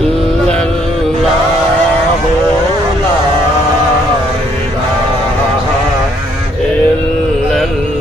ইল্লাল্লাহু লা ইলাহা ইল্লাল্লাহ।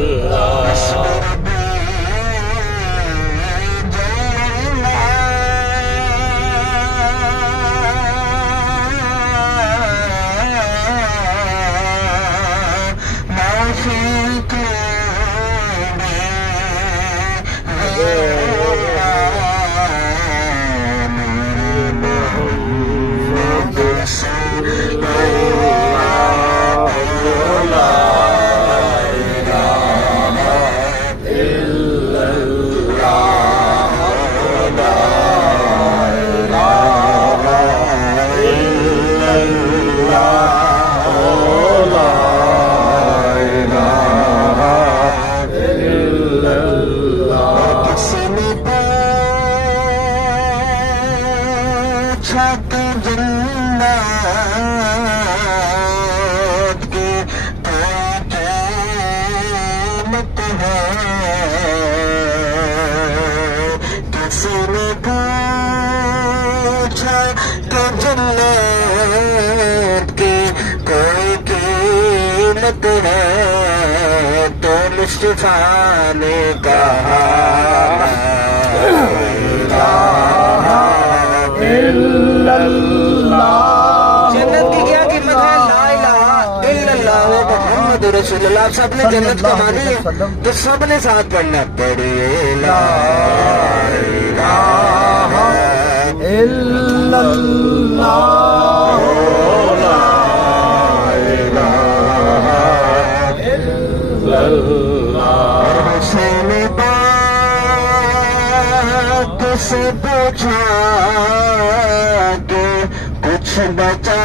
تو مصطفیٰ نے کہا جنت کی کیا قیمت ہے؟ لا الہ الا اللہ محمد رسول اللہ. سب نے جنت کمانی ہے تو سب نے ساتھ پڑھنا پڑے لا الہ الا اللہ. حسین پاک سے پوچھا کہ کچھ بچا